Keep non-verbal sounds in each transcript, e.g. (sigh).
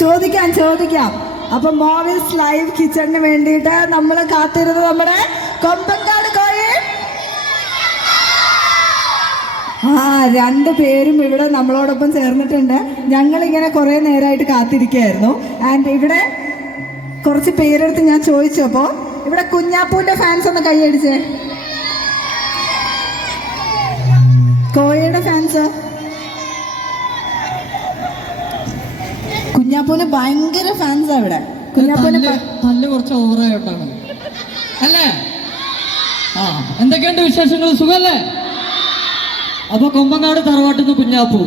ചോദിക്കാം ചോദിക്കാം. അപ്പൊ മോവിൽസ് ലൈവ് കിച്ചണിന് വേണ്ടിയിട്ട് നമ്മൾ കാത്തിരുന്നത് നമ്മുടെ കൊമ്പങ്കാട് കോഴി. ആ രണ്ട് പേരും ഇവിടെ നമ്മളോടൊപ്പം ചേർന്നിട്ടുണ്ട്. ഞങ്ങൾ ഇങ്ങനെ കുറെ നേരമായിട്ട് കാത്തിരിക്കുകയായിരുന്നു. ആൻഡ് ഇവിടെ കുറച്ച് പേരെടുത്ത് ഞാൻ ചോദിച്ചപ്പോൾ ഇവിടെ കുഞ്ഞാപ്പൂന്റെ ഫാൻസ് ഒന്ന് കൈയടിച്ചേ. കോഴിയുടെ ഫാൻസ് കുഞ്ഞാപ്പൂന് ഭയങ്കര ഫാൻസാ ഇവിടെ. കുഞ്ഞാപ്പൂന് തല്ല് കുറച്ച് ഓവറായിട്ടാണ് അല്ലേ? ആ എന്തൊക്കെയുണ്ട് വിശേഷങ്ങൾ? സുഖല്ലേ? അപ്പൊ കൊമ്പങ്ങാട് തറവാട്ടിൽ നിന്ന് കുഞ്ഞാപ്പു.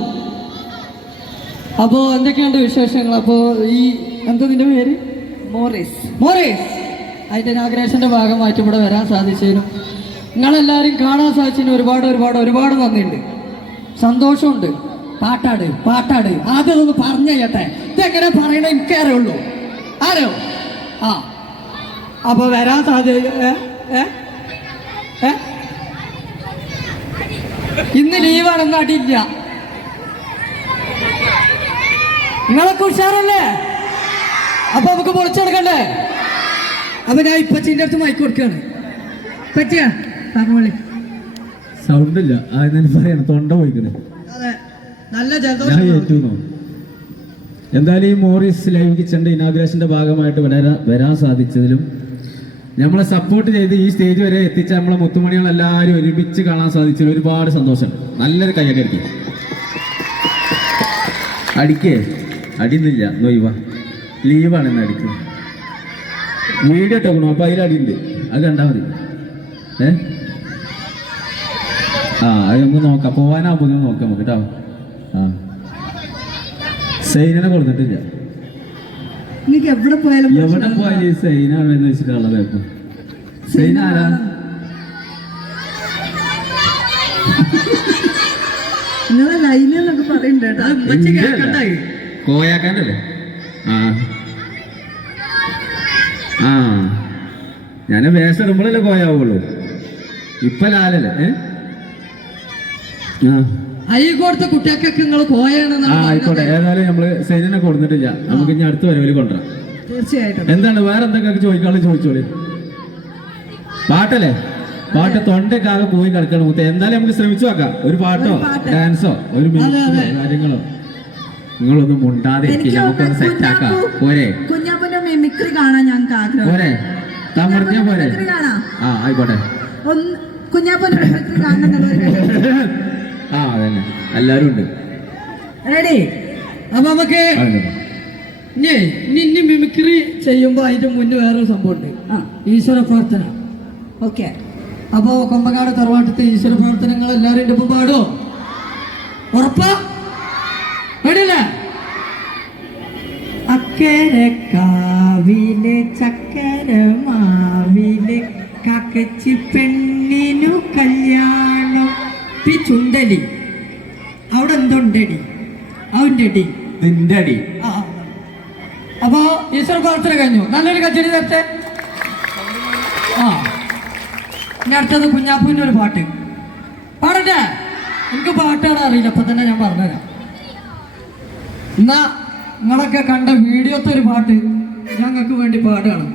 അപ്പോ എന്തൊക്കെയുണ്ട് വിശേഷങ്ങൾ? അപ്പോ ഈ എന്താ നിന്റെ പേര്? മോറിസ്. മോറിസ്. അതിന്റെ ഇനാഗ്രേഷന്റെ ഭാഗമായിട്ട് ഇവിടെ വരാൻ സാധിച്ചതിനും നിങ്ങളെല്ലാവരും കാണാൻ സാധിച്ചതിന് ഒരുപാട് ഒരുപാട് ഒരുപാട് നന്ദിയുണ്ട്. സന്തോഷമുണ്ട്. പാട്ടാട് പാട്ടാട്. ആദ്യം ഒന്ന് പറഞ്ഞു കേട്ടെ ഇതെങ്ങനെ പറയണ എനിക്ക് അറിയുള്ളൂ. ആരോ? ആ. അപ്പൊ വരാൻ സാധ്യത? ഇന്ന് ലീവാണെന്ന് അടിയില്ല നിങ്ങളൊക്കെ ഉഷാറല്ലേ? അപ്പൊ നമുക്ക് പൊളിച്ചെടുക്കണ്ടേ അപ്പൊ ഞാൻ ഇപ്പച്ചിന്റെ അടുത്ത് മൈക്ക് കൊടുക്കാണ് പറ്റിയാ പറഞ്ഞോളി. സൗണ്ട് ഇല്ല. തൊണ്ട പോയിക്കണേ. നല്ല ജലദോഷം എന്തായാലും ഈ മോറിസ് ലൈവ് കിച്ചന്റെ ഇനാഗ്രേഷന്റെ ഭാഗമായിട്ട് വരാൻ വരാൻ സാധിച്ചതിലും നമ്മളെ സപ്പോർട്ട് ചെയ്ത് ഈ സ്റ്റേജ് വരെ എത്തിച്ച നമ്മളെ മുത്തുമണികൾ എല്ലാവരും ഒരുമിച്ച് കാണാൻ സാധിച്ചതിൽ ഒരുപാട് സന്തോഷം. നല്ലൊരു കയ്യൊക്കെ അടിക്കും അടിക്കേ. അടിയൊന്നുമില്ല. നൊയ്വ ലീവാണ് ഇന്ന് അടിക്കുക വീഡിയോ ഇട്ടേക്കണോ. അപ്പൊ അതിലടിയുണ്ട് അത് കണ്ടാൽ മതി. ഏ? ആ അത് നമുക്ക് നോക്കാം. പോവാനാകുമ്പോൾ നോക്കാം നമുക്ക് കേട്ടോ സൈനനെ കൊടുത്തിട്ടില്ല. നിങ്ങൾക്ക് എവിടെ പോയാലും എവിടെ പോയാലും ഈ സൈനാണ് എന്ന് വെച്ചിട്ടുള്ളത് ഇപ്പൊ സൈന ആരാ? നിങ്ങളെ ഉമ്മച്ചി കേൾക്കണ്ടായി. കോയാക്കാണ്ടല്ലേ? ആ. ആ. ഞാൻ വേഷം ഇടുമ്പോഴല്ലേ കോയാവുള്ളൂ. ഇപ്പൊ ലാലല്ലേ? ഏ? ആ. അയ്യ കൊടുത്ത കുട്ടികൾക്കൊക്കെ നിങ്ങൾ കോയാണെന്നാണ് ആയിക്കോട്ടെ. ഏതായാലും നമ്മൾ സൈനനെ കൊടുത്തിട്ടില്ല. നമുക്ക് ഇനി അടുത്ത വരവിൽ കൊണ്ടുവരാം. തീർച്ചയായിട്ടും. എന്താണ് വേറെ എന്തൊക്കെ ചോദിക്കാളെ ചോദിച്ചോളി. പാട്ടല്ലേ? പാട്ട് തൊണ്ടക്കാകെ പോയി കിടക്കണം മുത്തേ. എന്തായാലും നമുക്ക് ശ്രമിച്ചു നോക്കാം. ഒരു പാട്ടോ? ഒരു പാട്ട്. ഡാൻസോ? ഒരു മ്യൂസിക്കോ? കാര്യങ്ങളോ? നിങ്ങളൊന്നും മുണ്ടാതെ എനിക്ക് നമുക്കൊന്ന് സെറ്റ് ആക്കാം പോരെ. കുഞ്ഞാപ്പൂന്റെ മിമിക്രി കാണാൻ ഞങ്ങൾക്ക് ആഗ്രഹം. പോരെ. താൻ പറഞ്ഞ പോരെ. മിമിക്രി കാണാം. ആ ആയിക്കോട്ടെ. ഒന്ന് കുഞ്ഞാപ്പൂന്റെ മിമിക്രി കാണണം (laughs) ആ അതന്നെ. എല്ലാരും ഉണ്ട്. റെഡി. അപ്പൊ നമുക്ക് നിന്നെ ഇനി മിമിക്രി ചെയ്യുമ്പോ അതിന്റെ മുന്നേ വേറൊരു സംഭവം ഉണ്ട് ഈശ്വര പ്രാർത്ഥന. ഓക്കെ. അപ്പോ കൊമ്പങ്ങാട് തറവാട്ടത്തെ ഈശ്വര പ്രാർത്ഥനകൾ എല്ലാവരും എന്റെ ഒപ്പം പാടോ ഉറപ്പാ? പാടില്ലേ അക്കരെ കാവിലെ ചക്കര മാവിലെ കക്കച്ചി പെണ്ണിനു കല്യാണം പി ചുണ്ടലി അവിടെ എന്തുണ്ടടി? അവന്റെ അടി നിന്റെ അടി ആ. അപ്പോ ഈശ്വര പ്രാർത്ഥന കഴിഞ്ഞു. നല്ലൊരു കച്ചേരി തരട്ടെ? ആ. ഇനി അടുത്തത് കുഞ്ഞാപ്പൂവിന്റെ ഒരു പാട്ട്. പാടട്ടെ? എനിക്ക് പാട്ടാണ് അറിയില്ല. അപ്പൊ തന്നെ ഞാൻ പറഞ്ഞുതരാം. എന്നാ നിങ്ങളൊക്കെ കണ്ട വീഡിയോത്തെ ഒരു പാട്ട് ഞങ്ങൾക്ക് വേണ്ടി പാടുകയാണ്.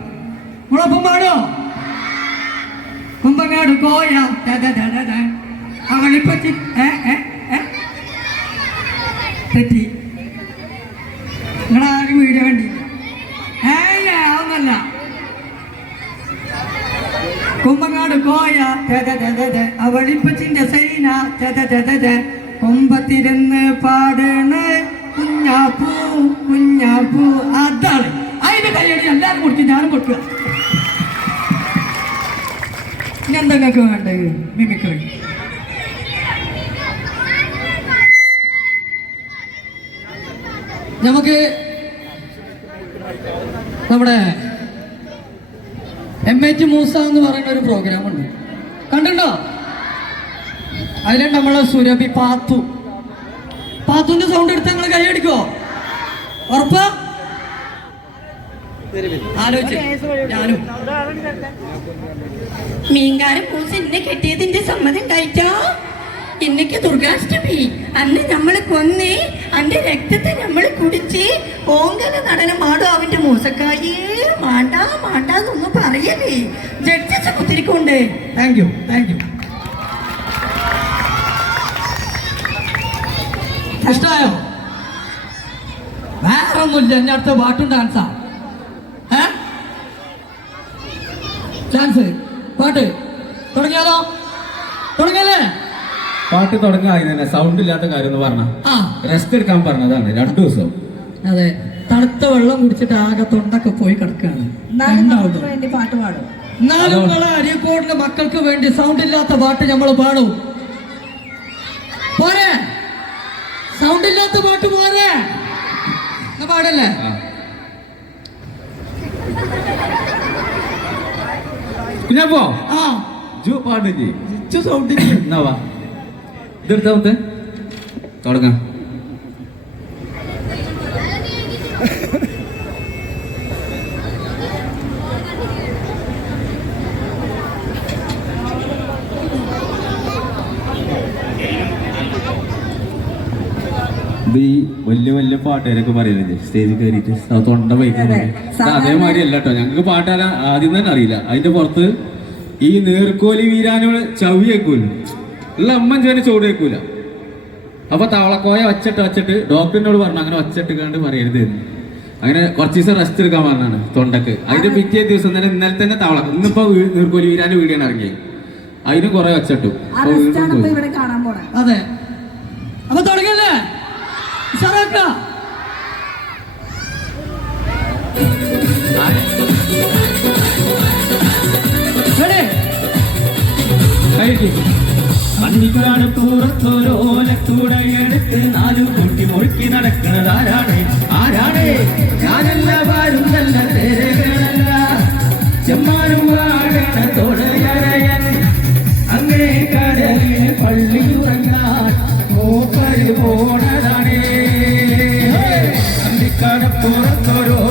നിങ്ങളൊപ്പം പാടോ കുമ്പങ്ങാട് കോയ. അകളിപ്പച്ചി ഏ ഏ ഏ? തെറ്റി. നിങ്ങളാരും വീഡിയോ കണ്ടില്ല. ഏയ് ഒന്നല്ല കുമ്പങ്ങാട് കോയ. അവളിപ്പച്ചിന്റെ സൈന. കൊമ്പത്തിരുന്ന് പാടണ് കുഞ്ഞാപ്പൂ കുഞ്ഞാപ്പൂ. അതാണ്. അതിന്റെ കൈയടി എല്ലാവരും കൊടുക്കും ഞാനും കൊടുക്കുക. ഇനി എന്താ വേണ്ടത് മിമിക്രി. നമുക്ക് നമ്മുടെ എം എ ടി മൂസ എന്ന് പറയുന്ന ഒരു പ്രോഗ്രാം ഉണ്ട്. കണ്ടിട്ടുണ്ടോ? അതിലെ നമ്മളെ സുരഭി പാത്തു. പാത്തുന്റെ സൗണ്ട് എടുത്ത് നിങ്ങൾ കൈയടിക്കോ ഉറപ്പ? ഞാനും. മീൻകാരൻ പൂസ എന്നെ കെട്ടിയതിന്റെ സമ്മതം കഴിച്ചോ? ഇന്നേക്ക് ദുർഗാഷ്ടമി. അന്ന് നമ്മൾ കൊന്ന് അന്റെ രക്തത്തെ നമ്മൾ കുടിച്ച്. ഓങ്കല നടനം മാടോ അവന്റെ മൂസക്കായേ മാണ്ട മാണ്ടെന്നൊന്ന് പറയല്ലേ. ജഡ്ജസ് കുത്തിരിക്കൊണ്ട് താങ്ക് യു താങ്ക് യു ഇഷ്ടമായോ വേറെ ഒന്നുമില്ല എന്റെ അടുത്ത പാട്ടും ഡാൻസാ ഡാൻസ് പാട്ട്. തുടങ്ങിയാലോ? തുടങ്ങിയല്ലേ? പാട്ട് തുടങ്ങാൻ തന്നെ സൗണ്ട് ഇല്ലാത്ത കാര്യം എന്ന് പറഞ്ഞ. ആ. റെസ്റ്റ് എടുക്കാൻ പറഞ്ഞതാണ്. രണ്ടു ദിവസം. അതെ. തണുത്ത വെള്ളം കുടിച്ചിട്ട് ആകെ തൊണ്ടൊക്കെ പോയി കിടക്കുകയാണ്. എന്നാലും നമുക്ക് വേണ്ടി പാട്ട് പാടും. എന്നാലും നിങ്ങളെ അരീക്കോടിന്റെ മക്കൾക്ക് വേണ്ടി സൗണ്ട് ഇല്ലാത്ത പാട്ട് നമ്മൾ പാടും. പോരെ. സൗണ്ട് ഇല്ലാത്ത പാട്ട് പോരെ. എന്നാ പാടല്ലേ? പിന്നെ പോ. ആ. ജു പാടില്ലേ സൗണ്ട് എന്നാ വാ. ഇതെടുത്താ മുത്തേ. തുടങ്ങാം. ഇത് ഈ വലിയ വലിയ പാട്ടുകാരൊക്കെ പറയുന്നത് സ്റ്റേജിൽ കയറിയിട്ട് അത് തൊണ്ട അതെ. അതേമാതിരി അല്ല കേട്ടോ ഞങ്ങൾക്ക് പാട്ടാല ആദ്യം തന്നെ അറിയില്ല. അതിന്റെ പുറത്ത് ഈ നേർക്കോലി വീരാനോട് ചവി വെക്കൂല ഉള്ള അമ്മൻ ചേർന്ന് ചോട് വെക്കൂല. അപ്പൊ തവളക്കോയ വച്ചിട്ട് വച്ചിട്ട് ഡോക്ടറിനോട് പറഞ്ഞു അങ്ങനെ വച്ചിട്ട് കണ്ട് പറയരുത് അങ്ങനെ കുറച്ച് ദിവസം റെസ്റ്റ് എടുക്കാൻ പറഞ്ഞാണ് തൊണ്ടക്ക്. അതിന്റെ പിറ്റേ ദിവസം തന്നെ ഇന്നലെ തന്നെ തവള ഇന്നിപ്പോ നീർക്കോലി വീരാന്റെ വീടാണ് ഇറങ്ങി അതിന് കുറെ വച്ചിട്ടു Thank you. ഇവിടെ കാണാൻ പോണേ. അതെ. അപ്പൊ തുടങ്ങല്ലേ? ഉഷാറാക്ക. Ready? പന്നിക്കാട് പൂറത്തോരോലക്കൂടയെടുത്ത് നാലു കുട്ടി മുഴുക്കി നടക്കുന്നത് ആരാണ്? ആരാണ്? ഞാനല്ല വാരും നല്ല തേരകളല്ല ചെമ്മാനും വാഴണ തോടയറയൻ അങ്ങേ കടലിൽ പള്ളി ഉറങ്ങാൻ മൂപ്പര് പോണതാണ്. പന്നിക്കാട് പൂറത്തോരോലക്കൂടയെടുത്ത്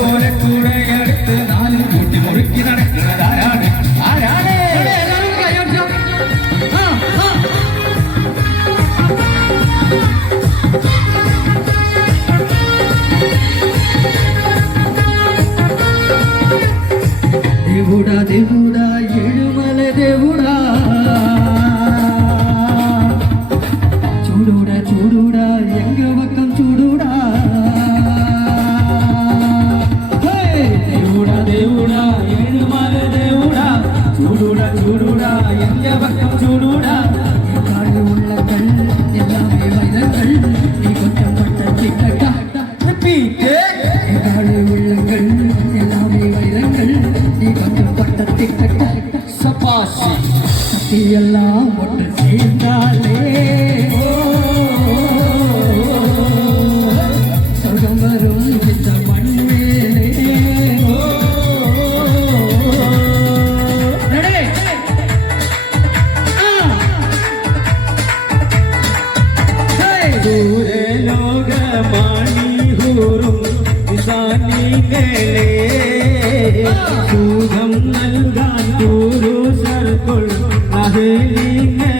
சூடுடா காடு உள்ள கண் எல்லாமே வைதங்கள் நீ கொஞ்சம் மட்டும் கிட்டட்டா காடு உள்ள கண் எல்லாமே வைதங்கள் நீ கொஞ்சம் பட்டத்தை கட்டா எல்லாம் നിസാനികളെ സുഖം നൽകാൻ പുരുഷർക്കുൾ അഹലിങ്ങളെ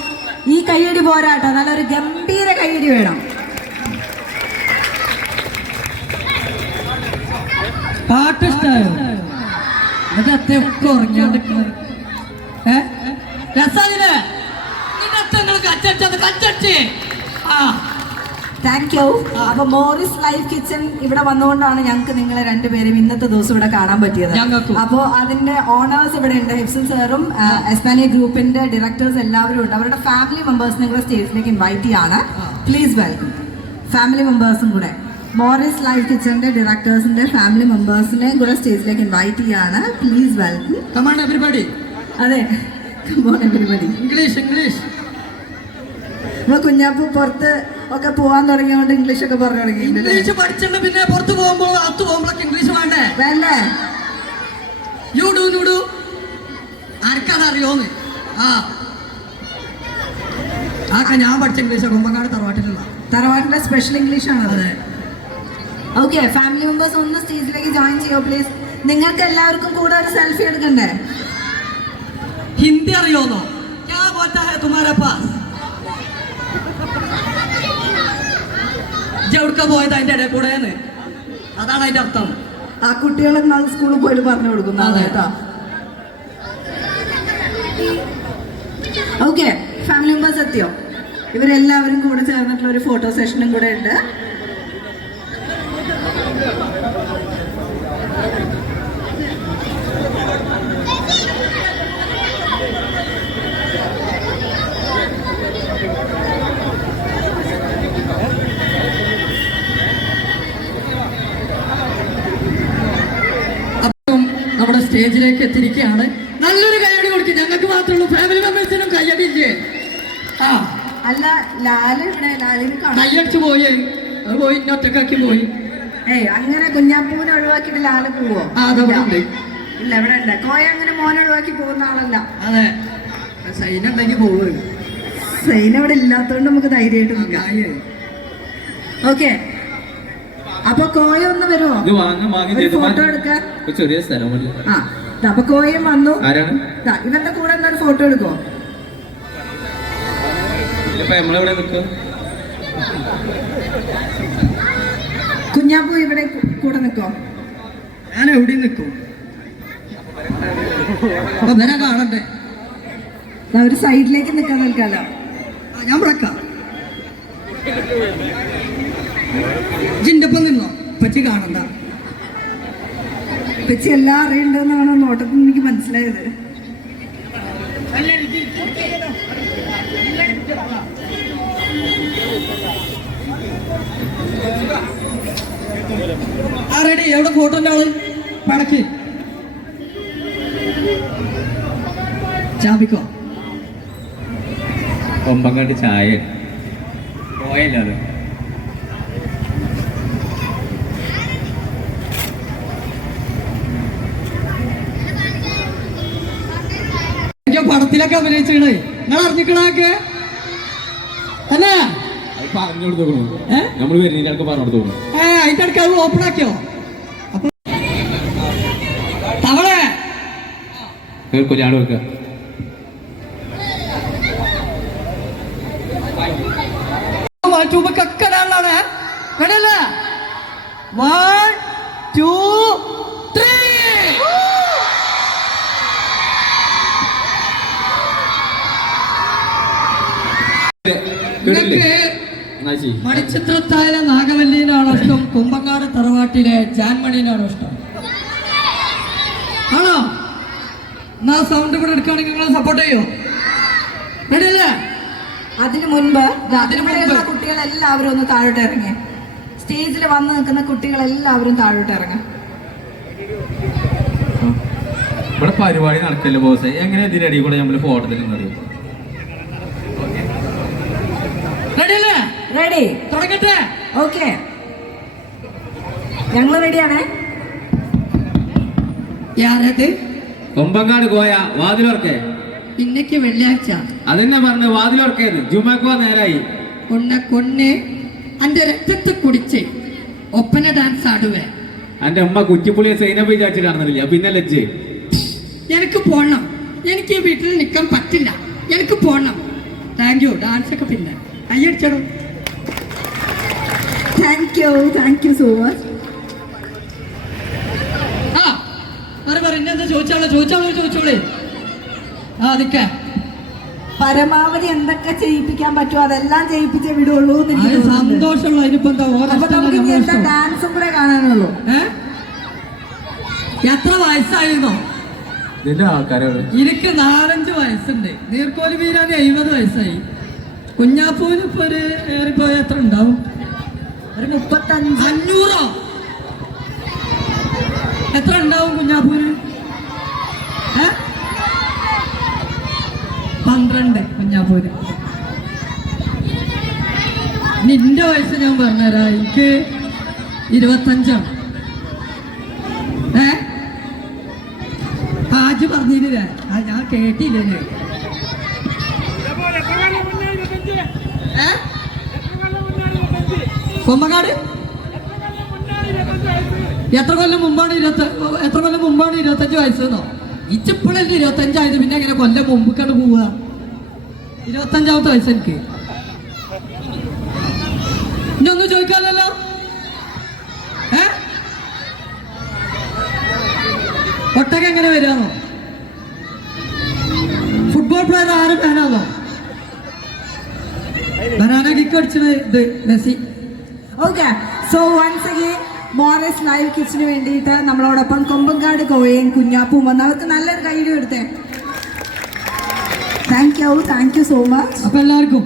കയ്യടി പോരാട്ടോ. നല്ലൊരു ഗംഭീര കയ്യടി വേണം. പാട്ട് ഇഷ്ടായോ? എന്നിട്ട് രസാദിനെ നിങ്ങൾ കച്ചടിച്ചത് കച്ചടിച്ച്. ആ. താങ്ക് യു അപ്പൊ മോറിസ് ലൈഫ് കിച്ചൺ ഇവിടെ വന്നുകൊണ്ടാണ് ഞങ്ങൾക്ക് നിങ്ങളെ രണ്ടുപേരും ഇന്നത്തെ ദിവസം ഇവിടെ കാണാൻ പറ്റിയത്. അപ്പൊ അപ്പോൾ അതിന്റെ ഓണേഴ്സ് ഇവിടെ ഉണ്ട് ഹിപ്സൺ സാറും എസ്താനി ഗ്രൂപ്പിന്റെ ഡയറക്ടേഴ്സ് എല്ലാവരും ഉണ്ട്. അവരുടെ ഫാമിലി മെമ്പേഴ്സ് നിങ്ങളെ സ്റ്റേജിലേക്ക് ഇൻവൈറ്റ് ചെയ്യാണ്. പ്ലീസ് വെൽക്കം ഫാമിലി മെമ്പേഴ്സും കൂടെ. മോറിസ് ലൈഫ് കിച്ചണിന്റെ ഡയറക്ടേഴ്സിന്റെ ഫാമിലി മെമ്പേഴ്സിനെ കൂടെ സ്റ്റേജിലേക്ക് ഇൻവൈറ്റ് ചെയ്യാണ്. പ്ലീസ് വെൽക്കം അതെ. എവരിബഡി ഇംഗ്ലീഷ് ഇംഗ്ലീഷ് നമ്മളെ കുഞ്ഞാപ്പ് പുറത്ത് ഒക്കെ പോവാൻ തുടങ്ങിയോണ്ട് ഇംഗ്ലീഷ് ഒക്കെ പറഞ്ഞു തുടങ്ങി ഇംഗ്ലീഷ് പഠിച്ചിട്ട് പിന്നെ പുറത്ത് പോകുമ്പോൾ അകത്ത് പോകുമ്പോഴൊക്കെ ഇംഗ്ലീഷ് വേണ്ടേ? വേണ്ടേ? യു ഡു യു ഡു ആർക്കത് അറിയോന്ന്? ആ. ആക്കാ ഞാൻ പഠിച്ച ഇംഗ്ലീഷ് കുമ്പങ്ങാട് തറവാട്ടിലുള്ള തറവാട്ടിലെ സ്പെഷ്യൽ ഇംഗ്ലീഷ് ആണ് അതെ. ഓക്കെ ഫാമിലി മെമ്പേഴ്സ് ഒന്ന് സ്റ്റേജിലേക്ക് ജോയിൻ ചെയ്യോ പ്ലീസ് നിങ്ങൾക്ക് എല്ലാവർക്കും കൂടെ ഒരു സെൽഫി എടുക്കണ്ടേ? ഹിന്ദി അറിയോന്നോ? ക്യാ ബോറ്റാ ഹേ തുമാരെ പാസ്? എവിടുക്ക പോയത്? അതിന്റെ ഇടയിൽ കൂടെ അതാണ് അതിന്റെ അർത്ഥം. ആ കുട്ടികളെ നാളെ സ്കൂളിൽ പോയിട്ട് പറഞ്ഞു കൊടുക്കുന്നതാണ്. കേട്ടോ. ഓക്കെ ഫാമിലി മെമ്പേഴ്സ് എത്തിയോ? ഇവരെല്ലാവരും കൂടെ ചേർന്നിട്ടുള്ള ഒരു ഫോട്ടോ സെഷനും കൂടെ ഉണ്ട് അപ്പം നമ്മുടെ സ്റ്റേജിലേക്ക് എത്തിയിരിക്കുകയാണ്. നല്ലൊരു കൈയടി കൊടുക്കും. ഞങ്ങൾക്ക് മാത്രമുള്ളൂ ഫാമിലി മെമ്പേഴ്സിനും കൈയടി ഇല്ലേ ആ. അല്ല ലാൽ ഇവിടെ ലാലിന് കയ്യടിച്ച് പോയി. അത് പോയി ഒറ്റക്കാക്കി പോയി. ഏയ് അങ്ങനെ കുഞ്ഞാപ്പൂവിനെ ഒഴിവാക്കിയിട്ട് ലാൽ പോവോ. ഇല്ല ഇവിടെ ഉണ്ട്. കോയ അങ്ങനെ മോനെ ഒഴിവാക്കി പോകുന്ന ആളല്ല. അതെ. സൈന ഉണ്ടെങ്കിൽ പോവുക സൈന ഇവിടെ ഇല്ലാത്തതുകൊണ്ട് നമുക്ക് ധൈര്യമായിട്ട് ഓക്കെ. അപ്പൊ കോയ ഒന്ന് വരുമോ ഫോട്ടോ. എടുക്കാൻ. ചെറിയ സ്ഥലം ആ അപ്പൊ കോയം വന്നു. ഇവന്റെ കൂടെ എന്നൊരു ഫോട്ടോ എടുക്കോ? കുഞ്ഞാപ്പൂ ഇവിടെ കൂടെ നിക്കോ ഞാൻ എവിടെ നിൽക്കും. അപ്പൊ കാണട്ടെ കാണണ്ടേ? ഒരു സൈഡിലേക്ക് നിക്കാൻ നിൽക്കാലോ. ഞാൻ വിളക്കാം. ജിന്റെ ഒപ്പം നിന്നോ? പറ്റി കാണണ്ട. വെച്ച് എല്ലാം അറിയണ്ടെന്നാണ് നോട്ടത്തിൽ എനിക്ക് മനസ്സിലായത്. ആരടി എവിടെ ഫോട്ടോന്റെ ആൾ? പടക്ക്. ചാമ്പിക്കോ? കൊമ്പങ്ങാട്ട് ചായ. പോയല്ലോ പടത്തിലൊക്കെ അഭിനയിച്ചേ നിങ്ങൾ അറിഞ്ഞിക്കണൊക്കെ അല്ലേ പറഞ്ഞു കൊടുത്തോളൂ. നമ്മൾ വരുന്നതിന്റെ ആൾക്ക് പറഞ്ഞു കൊടുത്തോളൂ. ഏ അതിന്റെ അത് ഓപ്പൺ ആക്കിയോ? തവളെ! കൊല്ലാട് വെക്കുക ട്യൂബൊക്കെ ഇടാനുള്ളതാണ് വേണല്ലേ? വൺ ചെയ്യ്. മണിച്ചിത്രത്തായ നാഗവല്ലിനാണോ ഇഷ്ടം കുമ്പങ്ങാട് തറവാട്ടിലെ ജാൻമണിനാണോ ഇഷ്ടം ആണോ? എന്നാ സൗണ്ട് കൂടെ എടുക്കുകയാണെങ്കിൽ നിങ്ങൾ സപ്പോർട്ട് ചെയ്യോ. റെഡി അല്ലേ? അതിനു മുൻപ് അതിനു മുൻപ്. ഇവിടെയുള്ള കുട്ടികളെല്ലാവരും ഒന്ന് താഴോട്ട് ഇറങ്ങി. സ്റ്റേജിൽ വന്ന് നിൽക്കുന്ന കുട്ടികളെല്ലാവരും താഴോട്ട് ഇറങ്ങാം. ഇവിടെ പരിപാടി നടക്കല്ലോ ബോസ് എങ്ങനെ ഇതിനിടയിൽ കൂടെ നമ്മൾ ഫോട്ടോ നിന്നത് റെഡി അല്ലേ റെഡി തുടങ്ങട്ടെ. ഓക്കെ ഞങ്ങൾ റെഡിയാണേ യാരത്? കൊമ്പങ്ങാട് കോയ വാതിലോർക്കെ ഇന്നയ്ക്ക് വെള്ളിയാഴ്ച. അതെന്നെ പറഞ്ഞു വാതിലോർക്കേത് ജുമാക്കോ നേരായി. കൊന്ന കൊന്ന് അന്റെ രക്തത്തെ കുടിച്ച് ഒപ്പന ഡാൻസ് ആടുവേ. അന്റെ ഉമ്മ കുറ്റിപ്പുളിയെ സൈനപ്പ് വിചാരിച്ചിട്ട് നടന്നില്ല പിന്നെ ലജ്ജ്. എനിക്ക് പോണം. എനിക്ക് ഈ വീട്ടിൽ നിൽക്കാൻ പറ്റില്ല. എനിക്ക് പോണം. താങ്ക് യു ഡാൻസ് ഒക്കെ പിന്നെ. കയ്യടിച്ചടോ thank you thank you so much ആ പറ പറ ഇന്നെന്താ ചോദിച്ചാളോ ചോദിച്ചാളോ ചോദിച്ചോളേ ആ നിക്ക. പരമാവധി എന്തൊക്കെ ചെയ്യിപ്പിക്കാൻ പറ്റുമോ അതെല്ലാം ചെയ്യിപ്പിച്ചേ വിടുള്ളൂ. സന്തോഷമുള്ള ഡാൻസും കൂടെ കാണാനുള്ളൂ. എത്ര വയസ്സായിരുന്നോ? എനിക്ക് നാലഞ്ച് വയസ്സുണ്ട്. നീർക്കോലി വീരാന് എഴുപത് വയസ്സായി. കുഞ്ഞാപ്പൂരിപ്പോ ഒരു ഏറിപ്പോയ എത്ര ഉണ്ടാവും? ഒരു മുപ്പത്തഞ്ച് അഞ്ഞൂറോ എത്ര ഉണ്ടാവും കുഞ്ഞാപ്പൂന്? ഏ? പന്ത്രണ്ട് കുഞ്ഞാപ്പൂന്. നിന്റെ വയസ്സ് ഞാൻ പറഞ്ഞുതരാം. എനിക്ക് ഇരുപത്തഞ്ചാണ്. ഏ? ആജ് പറഞ്ഞില്ലേ? ഞാൻ കേട്ടില്ലേ ഏ കൊമ്മക്കാട് എത്ര കൊല്ലം മുമ്പാണ് ഇരുപത്തി എത്ര കൊല്ലം മുമ്പാണ് ഇരുപത്തഞ്ച് വയസ്സെന്നോ ഇച്ചിപ്പോഴല്ലേ ഇരുപത്തഞ്ചായത് പിന്നെ എങ്ങനെ കൊല്ലം മുമ്പിക്കാണ് പോവുക? ഇരുപത്തഞ്ചാമത്തെ വയസ്സ് എനിക്ക്. ഇന്നൊന്നും ചോദിക്കാതല്ലോ ഏ? ഒട്ടക എങ്ങനെ വരാമോ ഫുട്ബോൾ പ്ലെയർ ആരും ഫാനാണോ ബനാന കിക്ക് അടിച്ചത് ഇത് Messi. Okay so once again Morris live kitchen വേണ്ടിയിട്ട് നമ്മളോടൊപ്പം കൊമ്പങ്കാട് കോയയും കുഞ്ഞാപ്പും വന്ന്. അവർക്ക് നല്ലൊരു കൈയ്യടി എടുത്തേ. Thank you thank you so much അപ്പം എല്ലാവർക്കും